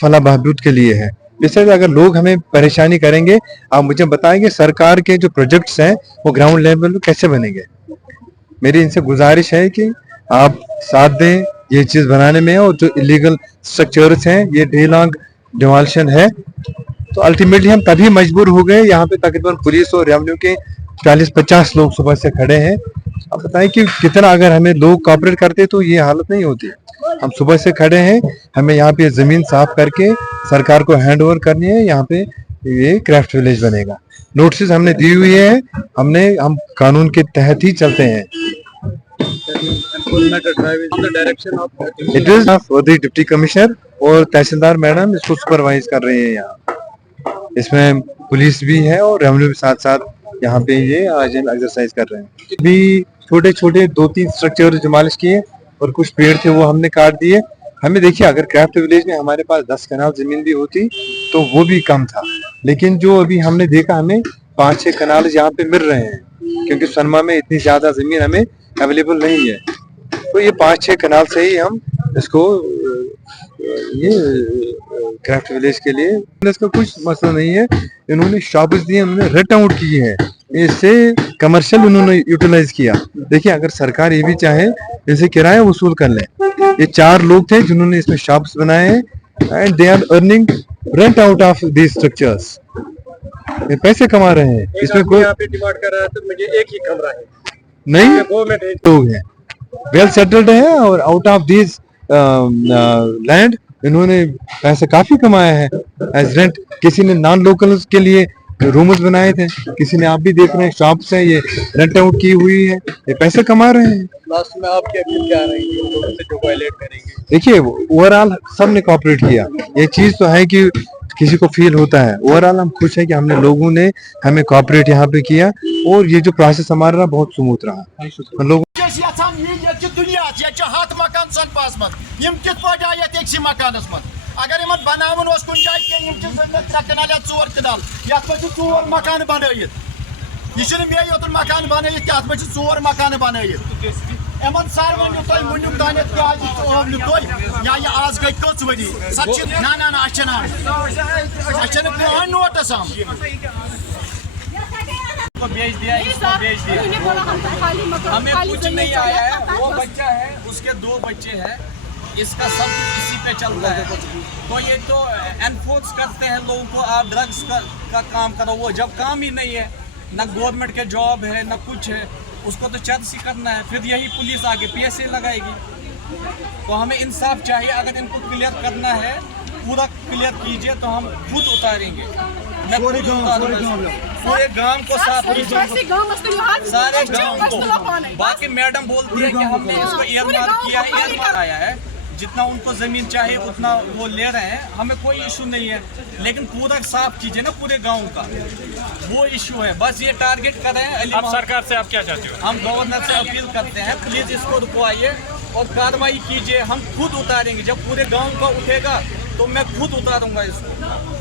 फला बहबूद के लिए है। जैसे अगर लोग हमें परेशानी करेंगे, आप मुझे बताएंगे सरकार के जो प्रोजेक्ट्स हैं वो ग्राउंड लेवल पे कैसे बनेंगे। मेरी इनसे गुजारिश है कि आप साथ दें ये चीज बनाने में, और जो इलीगल स्ट्रक्चर्स हैं ये ढीलांग डिमोलिशन है। तो अल्टीमेटली हम तभी मजबूर हो गए, यहाँ पे तकरीबन पुलिस और रेवेन्यू के 40-50 लोग सुबह से खड़े हैं। अब बताएं कि कितना अगर हमें लोग कोऑपरेट करते तो ये हालत नहीं होती। हम सुबह से खड़े हैं, हमें यहाँ पे जमीन साफ करके सरकार को हैंड ओवर करनी है। यहाँ पे ये क्राफ्ट विलेज बनेगा। नोटिस हमने दी हुई है, हम कानून के तहत ही चलते हैं। It is for the deputy commissioner और तहसीलदार मैडम इसको सुपरवाइज कर रहे हैं। यहाँ इसमें पुलिस भी है और रेवेन्यू भी साथ साथ यहाँ पे ये आज एक्सरसाइज कर रहे हैं। भी छोटे छोटे 2-3 स्ट्रक्चर डिमोलिश किए और कुछ पेड़ थे वो हमने काट दिए। हमें देखिए, अगर क्राफ्ट विलेज में हमारे पास 10 कनाल जमीन भी होती तो वो भी कम था, लेकिन जो अभी हमने देखा हमें 5-6 कनाल यहाँ पे मिल रहे हैं, क्योंकि सनमा में इतनी ज्यादा जमीन हमें अवेलेबल नहीं है। तो ये 5-6 कनाल से ही हम इसको ये क्राफ्ट विलेज के लिए, इसका कुछ मसला नहीं है। इन्होंने शॉप्स दिए, उन्होंने रेंट आउट की है, इससे कमर्शियल उन्होंने यूटिलाइज किया। देखिए, अगर सरकार ये भी चाहे इसे किराया वसूल कर ले। ये 4 लोग थे जिन्होंने इसमें शॉप्स बनाए हैं and they are earning rent out of these structures. ये पैसे कमा रहे हैं। इसमें कोई डिमांड कर रहा है तो मुझे एक ही कमरा है नहीं, लोग हैं वेल सेटल्ड है और आउट ऑफ दिस लैंड इन्होंने पैसे काफी कमाया है एज रेंट। किसी ने नॉन लोकल्स के लिए रूम्स बनाए थे, किसी ने, आप भी देख रहे हैं शॉप्स है ये रेंट आउट की हुई है, ये पैसे कमा रहे हैं। लास्ट में आपकी अपील क्या रहेगी जो वायलेट करेंगे? देखिए, ओवरऑल सबने कोऑपरेट किया। ये चीज तो है कि किसी को फील होता है। ओवरऑल हम खुश है कि हमने लोगों ने हमें कोऑपरेट यहाँ पे किया और ये जो प्रोसेस हमारा रहा बहुत स्मूथ रहा। लोग अगर इन बनावन कुछ जाए 3 कनाल या 4 कनाल ये 4 मकान बनयित, यह मे योतन मकान बनयित, अत 4 मकान बनयित। इन सारे तुम वुनिक तान क्या यह आज गई कच वरी ना अ नोटिस हम भेज दिया, इसको भेज दिया, हमें कुछ नहीं आया है। वो बच्चा है, उसके 2 बच्चे हैं, इसका सब इसी पे चलता है। तो ये तो एनफोर्स करते हैं लोगों को, आप ड्रग्स का काम करो। वो जब काम ही नहीं है, ना गवर्नमेंट के जॉब है ना कुछ है, उसको तो चर्च ही करना है। फिर यही पुलिस आगे PSA लगाएगी। तो हमें इंसाफ चाहिए। अगर इनको क्लियर करना है, पूरा क्लियर कीजिए तो हम खुद उतारेंगे। मैं पूरे गांव को साफ कीजिए, सारे गांव को। बाकी मैडम बोलती है कि हमने इसको एयरमार्क किया है, एयरमार्क आया है, जितना उनको जमीन चाहिए उतना वो ले रहे हैं, हमें कोई इशू नहीं है। लेकिन पूरा साफ कीजिए ना पूरे गांव का, वो इशू है। बस ये टारगेट कर रहे हैं। अब सरकार से आप क्या चाहते हो? हम गवर्नर से अपील करते हैं, प्लीज इसको रुकवाइए और कार्रवाई कीजिए। हम खुद उतारेंगे। जब पूरे गांव का उठेगा तो मैं खुद उतारूंगा इसको।